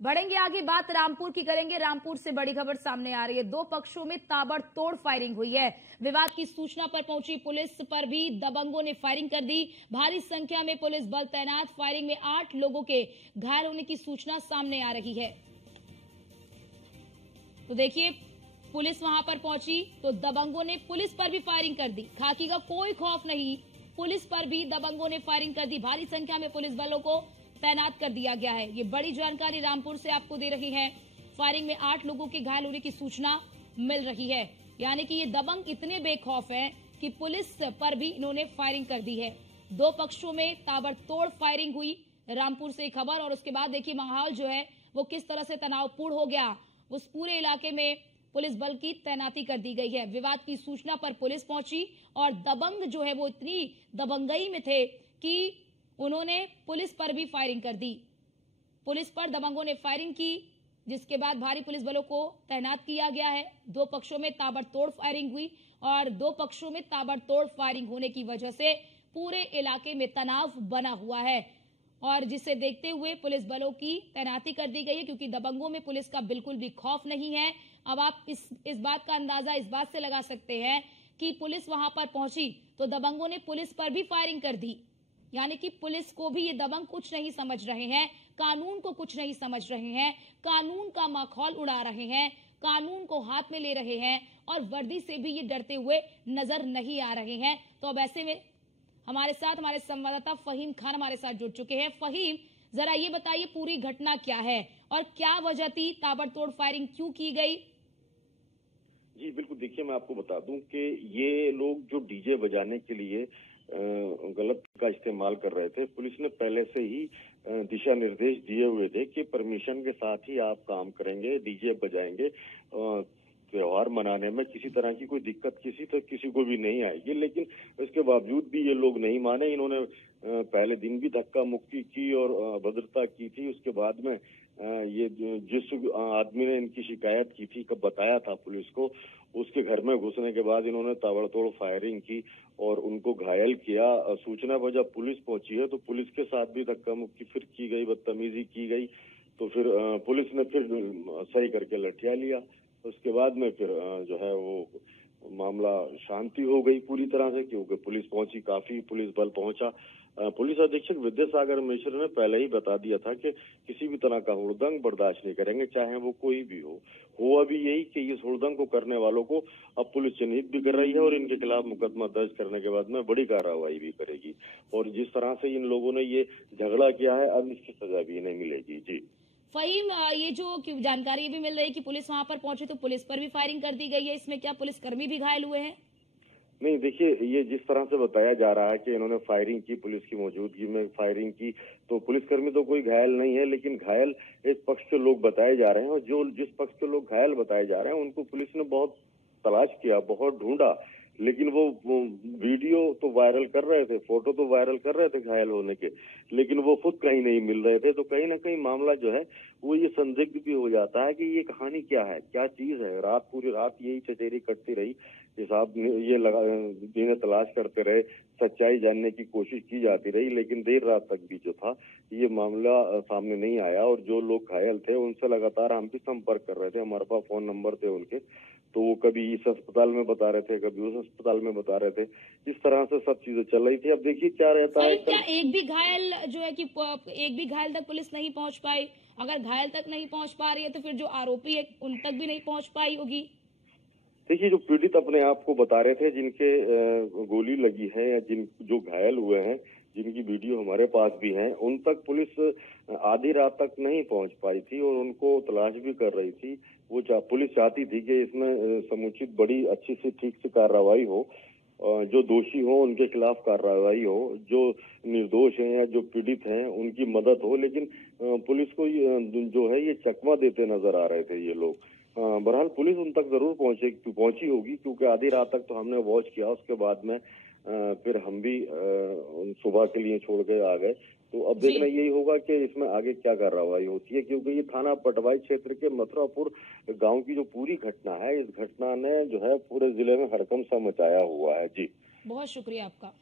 बढ़ेंगे आगे, बात रामपुर की करेंगे। रामपुर से बड़ी खबर सामने आ रही है। दो पक्षों में ताबड़तोड़ फायरिंग हुई है। विवाद की सूचना पर पहुंची पुलिस पर भी दबंगों ने फायरिंग कर दी। भारी संख्या में पुलिस बल तैनात। फायरिंग में 8 लोगों के घायल होने की सूचना सामने आ रही है। तो देखिए, पुलिस वहां पर पहुंची तो दबंगों ने पुलिस पर भी फायरिंग कर दी। खाकी का कोई खौफ नहीं, पुलिस पर भी दबंगों ने फायरिंग कर दी। भारी संख्या में पुलिस बलों को तैनात कर दिया गया है। ये बड़ी जानकारी रामपुर से आपको दे रही है। फायरिंग में 8 लोगों के घायल होने की सूचना मिल रही है। यानी कि ये दबंग इतने बेखौफ हैं कि पुलिस पर भी इन्होंने फायरिंग कर दी है। दो पक्षों में ताबड़तोड़ फायरिंग हुई। रामपुर से खबर, और उसके बाद देखिए माहौल जो है वो किस तरह से तनावपूर्ण हो गया। उस पूरे इलाके में पुलिस बल की तैनाती कर दी गई है। विवाद की सूचना पर पुलिस पहुंची और दबंग जो है वो इतनी दबंगई में थे कि उन्होंने पुलिस पर भी फायरिंग कर दी। पुलिस पर दबंगों ने फायरिंग की, जिसके बाद भारी पुलिस बलों को तैनात किया गया है। दो पक्षों में ताबड़तोड़ फायरिंग हुई और दो पक्षों में ताबड़तोड़ फायरिंग होने की वजह से पूरे इलाके में तनाव बना हुआ है, और जिसे देखते हुए पुलिस बलों की तैनाती कर दी गई है, क्योंकि दबंगों में पुलिस का बिल्कुल भी खौफ नहीं है। अब आप इस बात का अंदाजा इस बात से लगा सकते हैं कि पुलिस वहां पर पहुंची तो दबंगों ने पुलिस पर भी फायरिंग कर दी। यानी कि पुलिस को भी ये दबंग कुछ नहीं समझ रहे हैं, कानून को कुछ नहीं समझ रहे हैं, कानून का माखौल उड़ा रहे हैं, कानून को हाथ में ले रहे हैं और वर्दी से भी ये डरते हुए नजर नहीं आ रहे हैं। तो अब ऐसे में हमारे साथ हमारे संवाददाता फहीम खान हमारे साथ जुड़ चुके हैं। फहीम, जरा ये बताइए पूरी घटना क्या है और क्या वजह थी, ताबड़तोड़ फायरिंग क्यों की गई? जी बिल्कुल, देखिए मैं आपको बता दूं कि ये लोग जो डीजे बजाने के लिए गलत का इस्तेमाल कर रहे थे। पुलिस ने पहले से ही दिशा निर्देश दिए हुए थे कि परमिशन के साथ ही आप काम करेंगे, डीजे बजाएंगे। त्योहार मनाने में किसी तरह की कोई दिक्कत किसी को भी नहीं आएगी, लेकिन इसके बावजूद भी ये लोग नहीं माने। इन्होंने पहले दिन भी धक्का मुक्की की और अभद्रता की थी। उसके बाद में ये जिस आदमी ने इनकी शिकायत की थी, कब बताया था पुलिस को, उसके घर में घुसने के बाद इन्होंने ताबड़तोड़ फायरिंग की और उनको घायल किया। सूचना पर जब पुलिस पहुंची है तो पुलिस के साथ भी धक्का मुक्की फिर की गई, बदतमीजी की गई। तो फिर पुलिस ने फिर सही करके लठिया लिया। उसके बाद में फिर जो है वो मामला शांति हो गई पूरी तरह से, क्योंकि पुलिस पहुंची, काफी पुलिस बल पहुंचा। पुलिस अधीक्षक विद्यासागर मिश्र ने पहले ही बता दिया था कि किसी भी तरह का हुड़दंग बर्दाश्त नहीं करेंगे, चाहे वो कोई भी हो। हुआ भी यही कि इस हुड़दंग को करने वालों को अब पुलिस चिन्हित भी कर रही है और इनके खिलाफ मुकदमा दर्ज करने के बाद में बड़ी कार्रवाई भी करेगी। और जिस तरह से इन लोगों ने ये झगड़ा किया है, अब इसकी सजा भी इन्हें मिलेगी। जी फहीम, ये जो जानकारी भी मिल रही है कि पुलिस वहां पर पहुंची तो पुलिस पर भी फायरिंग कर दी गई है, इसमें क्या पुलिसकर्मी भी घायल हुए हैं? नहीं, देखिए ये जिस तरह से बताया जा रहा है कि इन्होंने फायरिंग की, पुलिस की मौजूदगी में फायरिंग की, तो पुलिसकर्मी तो कोई घायल नहीं है, लेकिन घायल एक पक्ष के लोग बताए जा रहे हैं। और जो जिस पक्ष के लोग घायल बताए जा रहे हैं उनको पुलिस ने बहुत तलाश किया, बहुत ढूंढा, लेकिन वो वीडियो तो वायरल कर रहे थे, फोटो तो वायरल कर रहे थे घायल होने के, लेकिन वो खुद कहीं नहीं मिल रहे थे। तो कहीं ना कहीं मामला जो है वो ये संदिग्ध भी हो जाता है कि ये कहानी क्या है, क्या चीज है। पूरी रात यही चचेरी कटती रही, हिसाब ये लगा इन्हें तलाश करते रहे, सच्चाई जानने की कोशिश की जाती रही, लेकिन देर रात तक भी जो था ये मामला सामने नहीं आया। और जो लोग घायल थे उनसे लगातार हम भी संपर्क कर रहे थे, हमारे पास फोन नंबर थे उनके, तो वो कभी इस अस्पताल में बता रहे थे, कभी उस अस्पताल में बता रहे थे। इस तरह से सब चीजें चल रही थी। अब देखिए क्या रहता है। क्या एक भी घायल जो है कि एक भी घायल तक पुलिस नहीं पहुंच पाई? अगर घायल तक नहीं पहुंच पा रही है तो फिर जो आरोपी है उन तक भी नहीं पहुंच पाई होगी? देखिए, जो पीड़ित अपने आप को बता रहे थे, जिनके गोली लगी है या जो घायल हुए हैं, जिनकी वीडियो हमारे पास भी है, उन तक पुलिस आधी रात तक नहीं पहुंच पाई थी और उनको तलाश भी कर रही थी। वो पुलिस चाहती थी कि इसमें समुचित बड़ी अच्छी सी ठीक से कार्रवाई हो, जो दोषी हो उनके खिलाफ कार्रवाई हो, जो निर्दोष हैं या जो पीड़ित हैं उनकी मदद हो, लेकिन पुलिस को जो है ये चकमा देते नजर आ रहे थे ये लोग। बहरहाल पुलिस उन तक जरूर पहुंची होगी, क्योंकि आधी रात तक तो हमने वॉच किया। उसके बाद में फिर हम भी सुबह के लिए छोड़ के आ गए। तो अब देखना यही होगा कि इसमें आगे क्या कार्रवाई होती है, क्योंकि ये थाना पटवाई क्षेत्र के मथुरापुर गांव की जो पूरी घटना है, इस घटना ने जो है पूरे जिले में हड़कंप सा मचाया हुआ है। जी, बहुत शुक्रिया आपका।